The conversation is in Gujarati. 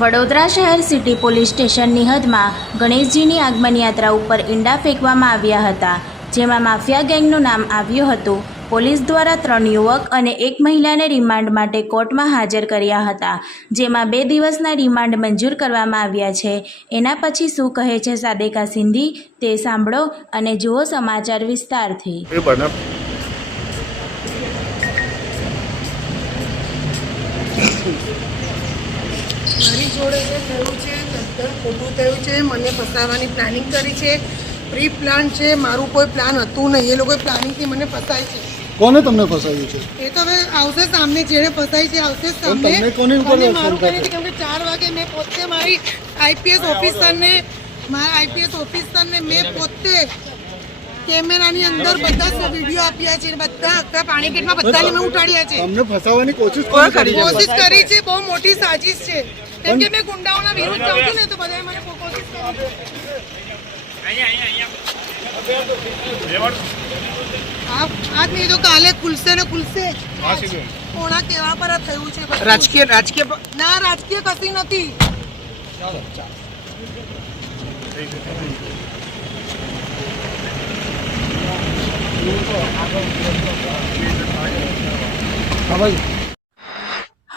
વડોદરા શહેર સિટી પોલીસ સ્ટેશનની હદમાં ગણેશજીની આગમન યાત્રા ઉપર ઈંડા ફેંકવામાં આવ્યા હતા, જેમાં માફિયા ગેંગનું નામ આવ્યું હતું. પોલીસ દ્વારા ત્રણ યુવક અને એક મહિલાને રિમાન્ડ માટે કોર્ટમાં હાજર કર્યા હતા, જેમાં બે દિવસના રિમાન્ડ મંજૂર કરવામાં આવ્યા છે. એના પછી શું કહે છે સાદેકા સિંધી? તે સાંભળો અને જુઓ સમાચાર વિસ્તારથી. મારી જોડે જે થયું છે તદ્દન ખોટું થયું છે મને ફસાવવાની પ્લાનિંગ કરી છે પ્રી પ્લાન છે મારું કોઈ પ્લાન હતું નહીં. એ લોકોએ પ્લાનિંગથી મને ફસાય છે. કોને તમને ફસાયું છે? એ તો હવે આવશે સામે જેણે ફસાય છે આવશે સામે તમને કોને ઉપર મારું કરી કેમ કે ચાર વાગે મેં પોતે મારી આઈપીએસ ઓફિસરને મારા આઈપીએસ ઓફિસરને મેં પોતે કેમેરાની અંદર બધા વીડિયો આપ્યા છે બધા આખા પાણીગેટમાં બધાને મેં ઉઠાડ્યા છે. તમને ફસાવવાની કોશિશ કોણ કરી છે? કોશિશ કરી છે? બહુ મોટી સાજિશ છે. કેમ કે મેં ગુંડાઓના વિરુદ્ધ જાઉં છું ને તો બધાએ મને કોશિશ કરી આ આજ નહીં તો કાલે ખુલશે ને ખુલશે. કોણા કેવા પર થયું છે રાજકીય રાજકીય ના રાજકીય કશી નથી.